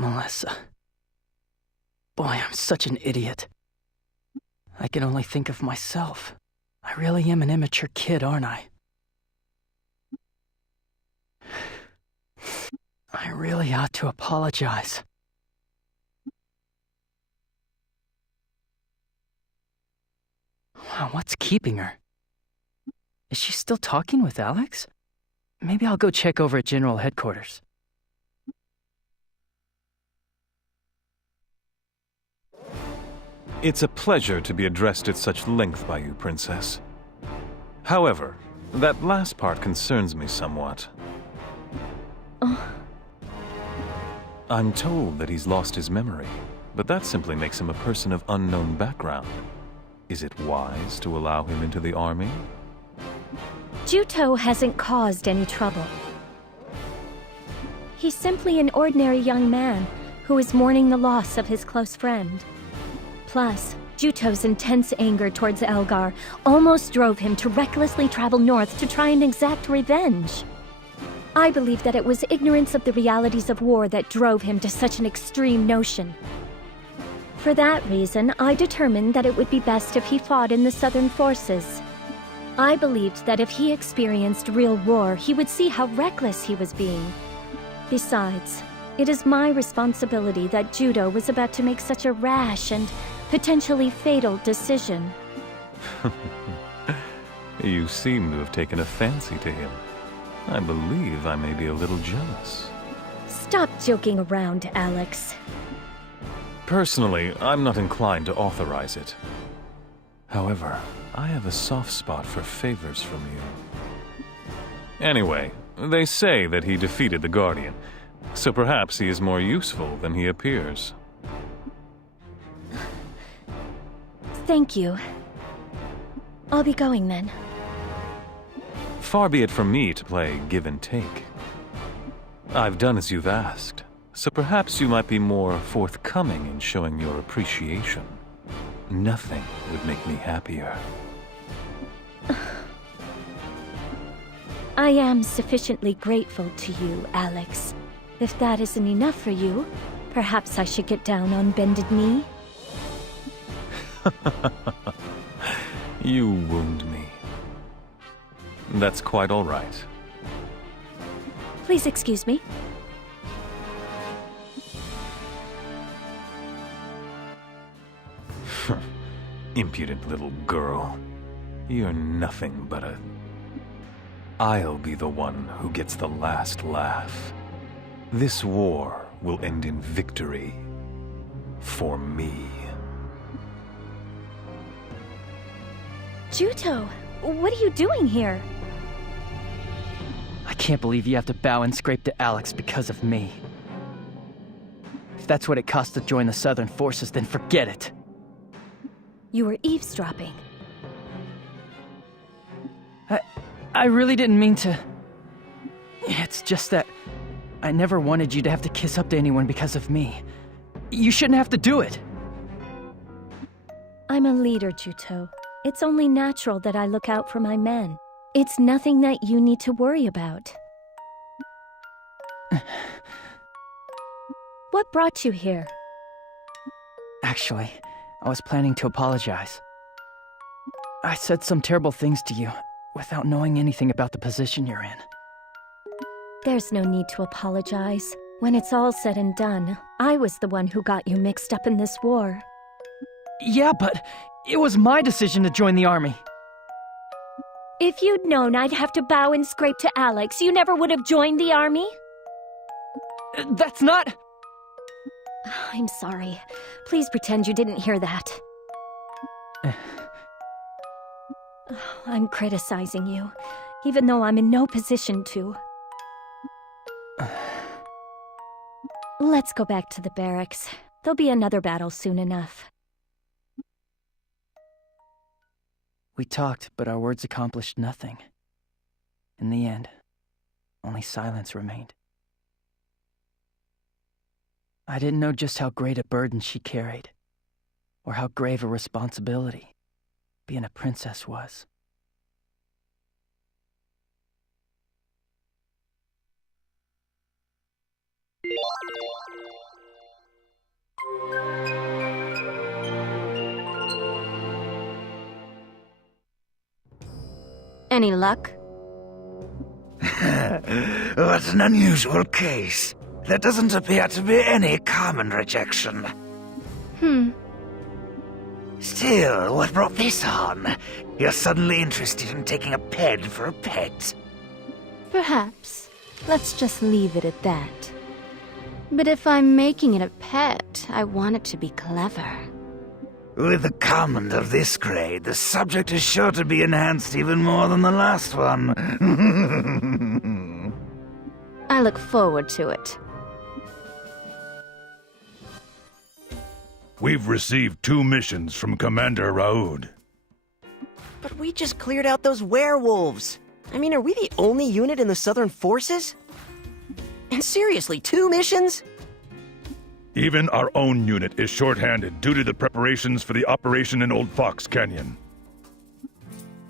Melissa. Boy, I'm such an idiot. I can only think of myself. I really am an immature kid, aren't I? I really ought to apologize. Wow, what's keeping her? Is she still talking with Alex? Maybe I'll go check over at General Headquarters. It's a pleasure to be addressed at such length by you, Princess. However, that last part concerns me somewhat. I'm told that he's lost his memory, but that simply makes him a person of unknown background. Is it wise to allow him into the army? Juto hasn't caused any trouble. He's simply an ordinary young man who is mourning the loss of his close friend. Plus, Juto's intense anger towards Elgar almost drove him to recklessly travel north to try and exact revenge. I believe that it was ignorance of the realities of war that drove him to such an extreme notion. For that reason, I determined that it would be best if he fought in the Southern forces. I believed that if he experienced real war, he would see how reckless he was being. Besides, it is my responsibility that Judo was about to make such a rash and potentially fatal decision. You seem to have taken a fancy to him. I believe I may be a little jealous. Stop joking around, Alex. Personally, I'm not inclined to authorize it. However, I have a soft spot for favors from you. Anyway, they say that he defeated the Guardian, so perhaps he is more useful than he appears. Thank you. I'll be going then. Far be it from me to play give and take. I've done as you've asked, so perhaps you might be more forthcoming in showing your appreciation. Nothing would make me happier. I am sufficiently grateful to you, Alex. If that isn't enough for you, perhaps I should get down on bended knee? You wound me. That's quite all right. Please excuse me. Impudent little girl. You're nothing but a... I'll be the one who gets the last laugh. This war will end in victory. For me. Juto, what are you doing here? I can't believe you have to bow and scrape to Alex because of me. If that's what it costs to join the Southern forces, then forget it. You were eavesdropping. I really didn't mean to... It's just that I never wanted you to have to kiss up to anyone because of me. You shouldn't have to do it. I'm a leader, Juto. It's only natural that I look out for my men. It's nothing that you need to worry about. What brought you here? Actually, I was planning to apologize. I said some terrible things to you without knowing anything about the position you're in. There's no need to apologize. When it's all said and done, I was the one who got you mixed up in this war. Yeah, but it was my decision to join the army. If you'd known I'd have to bow and scrape to Alex, you never would have joined the army? That's not... I'm sorry. Please pretend you didn't hear that. I'm criticizing you, even though I'm in no position to. Let's go back to the barracks. There'll be another battle soon enough. We talked, but our words accomplished nothing. In the end, only silence remained. I didn't know just how great a burden she carried, or how grave a responsibility being a princess was. Any luck? What an unusual case. There doesn't appear to be any common rejection. Still, what brought this on? You're suddenly interested in taking a ped for a pet. Perhaps. Let's just leave it at that. But if I'm making it a pet, I want it to be clever. With a comment of this grade, the subject is sure to be enhanced even more than the last one. I look forward to it. We've received 2 missions from Commander Raoud. But we just cleared out those werewolves. I mean, are we the only unit in the Southern Forces? And seriously, 2 missions? Even our own unit is short-handed due to the preparations for the operation in Old Fox Canyon.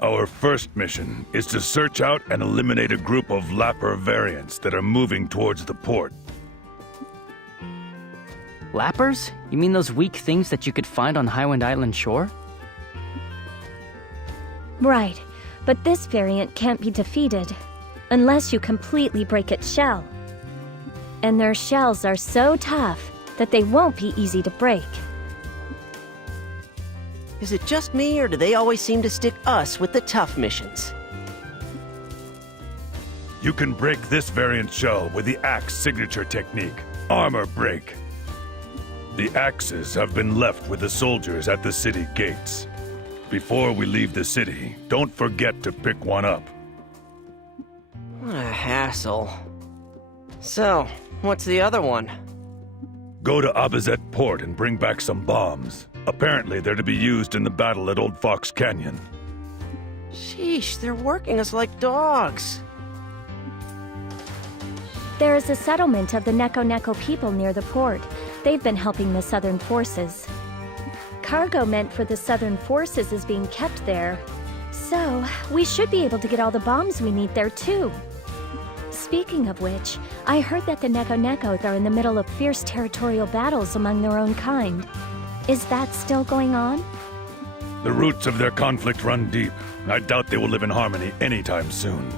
Our first mission is to search out and eliminate a group of Lapper variants that are moving towards the port. Lappers? You mean those weak things that you could find on Highwind Island shore? Right, but this variant can't be defeated unless you completely break its shell. And their shells are so tough that they won't be easy to break. Is it just me, or do they always seem to stick us with the tough missions? You can break this variant shell with the Axe signature technique, Armor Break. The axes have been left with the soldiers at the city gates. Before we leave the city, don't forget to pick one up. What a hassle. So, what's the other one? Go to Abazet Port and bring back some bombs. Apparently, they're to be used in the battle at Old Fox Canyon. Sheesh, they're working us like dogs. There is a settlement of the Neko people near the port. They've been helping the Southern Forces. Cargo meant for the Southern Forces is being kept there. So, we should be able to get all the bombs we need there too. Speaking of which, I heard that the Neko are in the middle of fierce territorial battles among their own kind. Is that still going on? The roots of their conflict run deep. I doubt they will live in harmony anytime soon.